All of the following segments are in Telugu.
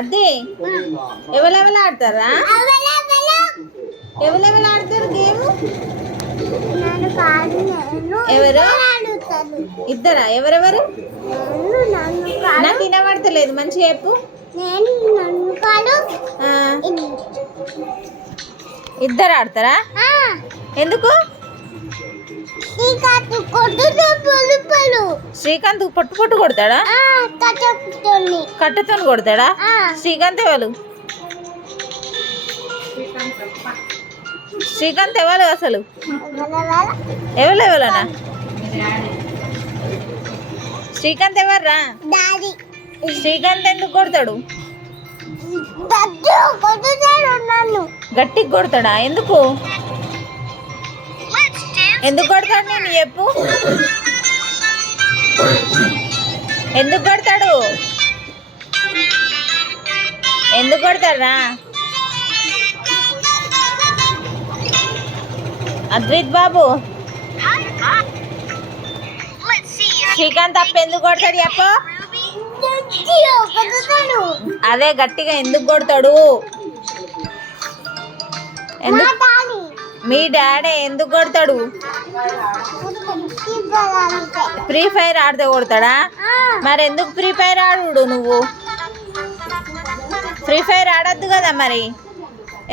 అదే ఎవరెవరు ఆడతారా? ఎవరెవరు ఆడతారు గేమ్? ఎవరు? ఇద్దరా? ఎవరెవరు? నాకు వినబడతలేదు, మంచిగా చెప్పు. ఇద్దరు ఆడతారా? ఎందుకు? శ్రీకాంత్ పొట్టు పొట్టు కొడతాడా? కట్టెతో కొడతాడా? శ్రీకాంత్ ఎవరు? శ్రీకాంత్ ఎవరు అసలు? ఎవరెవరనా? శ్రీకాంత్ ఎవర్రా? శ్రీకాంత్ ఎందుకు కొడతాడు? గట్టిగా కొడతాడా? ఎందుకు ఎందుకు కొడతాడు? నేను చెప్పు, ఎందుకు కొడతాడు? ఎందుకు కొడతారా? అద్విత్ బాబు, శ్రీకాంత్ అప్ప ఎందుకు కొడతాడు చెప్పు. అదే గట్టిగా ఎందుకు కొడతాడు? మీ డాడీ ఎందుకు కొడతాడు? ఫ్రీ ఫైర్ ఆడితే కొడతాడా? మరి ఎందుకు ఫ్రీ ఫైర్ ఆడు? నువ్వు ఫ్రీ ఫైర్ ఆడద్దు కదా, మరి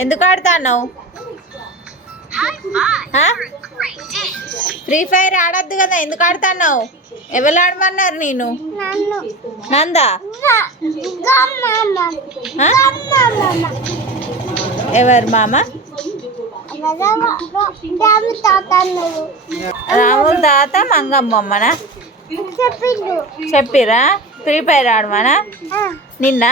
ఎందుకు ఆడుతున్నావు? ఫ్రీ ఫైర్ ఆడద్దు కదా, ఎందుకు ఆడుతున్నావు? ఎవరు ఆడమన్నారు నేను? నందా? ఎవరు మామ? రాముల తాత మంగమ్మనా చెప్పిరా? ఫ్రీ ఫైర్ ఆడమనా నిన్న?